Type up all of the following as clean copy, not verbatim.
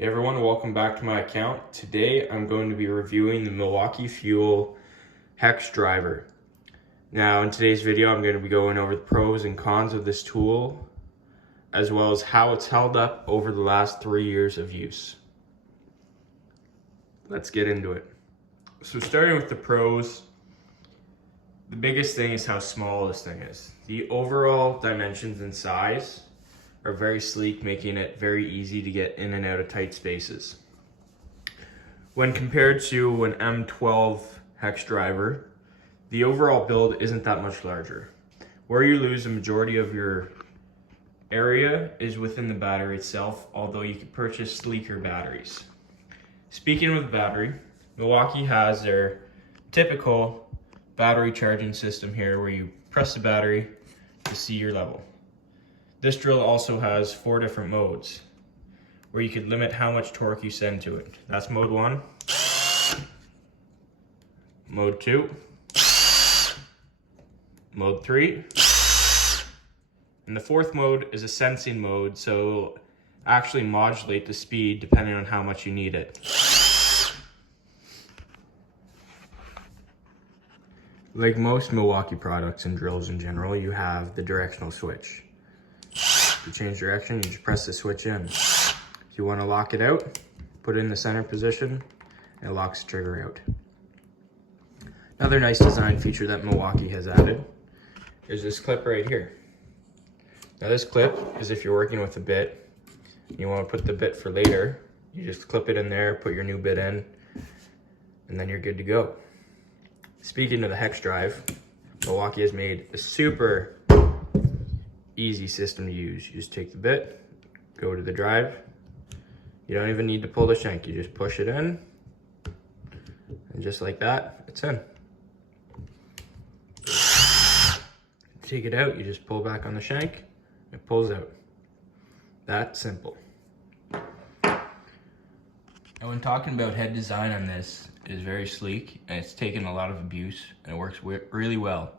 Hey everyone, welcome back to my account. Today I'm going to be reviewing the Milwaukee Fuel Hex Driver. Now in today's video I'm going to be going over the pros and cons of this tool, as well as how it's held up over the last 3 years of use. Let's get into it. So starting with the pros, the biggest thing is how small this thing is. The overall dimensions and size are very sleek, making it very easy to get in and out of tight spaces. When compared to an M12 hex driver, the overall build isn't that much larger. Where you lose the majority of your area is within the battery itself, although you could purchase sleeker batteries. Speaking of the battery, Milwaukee has their typical battery charging system here where you press the battery to see your level. This drill also has 4 different modes where you could limit how much torque you send to it. That's mode 1, mode 2, mode 3, and the 4th mode is a sensing mode, so actually modulate the speed depending on how much you need it. Like most Milwaukee products and drills in general, you have the directional switch. If you change direction, you just press the switch in. If you want to lock it out, put it in the center position, and it locks the trigger out. Another nice design feature that Milwaukee has added is this clip right here. Now this clip is if you're working with a bit, you want to put the bit for later, you just clip it in there, put your new bit in, and then you're good to go. Speaking of the hex drive, Milwaukee has made a super easy system to use. You just take the bit, go to the drive. You don't even need to pull the shank. You just push it in, and just like that, it's in. Take it out, you just pull back on the shank, it pulls out. That simple. And when talking about head design on this, it is very sleek and it's taken a lot of abuse and it works really well.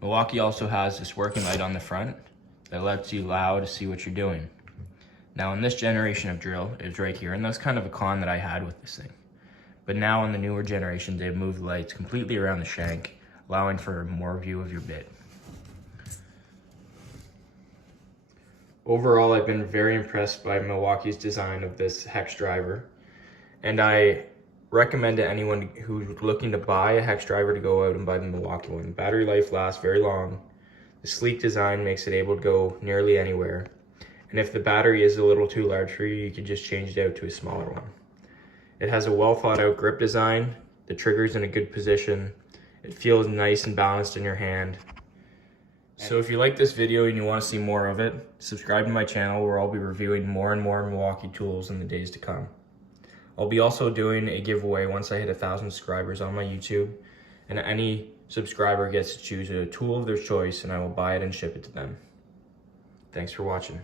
Milwaukee also has this working light on the front that lets you to see what you're doing. Now in this generation of drill, it's right here, and that's kind of a con that I had with this thing. But now in the newer generation, they've moved the lights completely around the shank, allowing for more view of your bit. Overall, I've been very impressed by Milwaukee's design of this hex driver, and I recommend to anyone who's looking to buy a hex driver to go out and buy the Milwaukee one. Battery life lasts very long. The sleek design makes it able to go nearly anywhere. And if the battery is a little too large for you, you can just change it out to a smaller one. It has a well thought out grip design. The trigger's in a good position. It feels nice and balanced in your hand. So if you like this video and you want to see more of it, subscribe to my channel where I'll be reviewing more and more Milwaukee tools in the days to come. I'll be also doing a giveaway once I hit 1,000 subscribers on my YouTube, and any subscriber gets to choose a tool of their choice and I will buy it and ship it to them. Thanks for watching.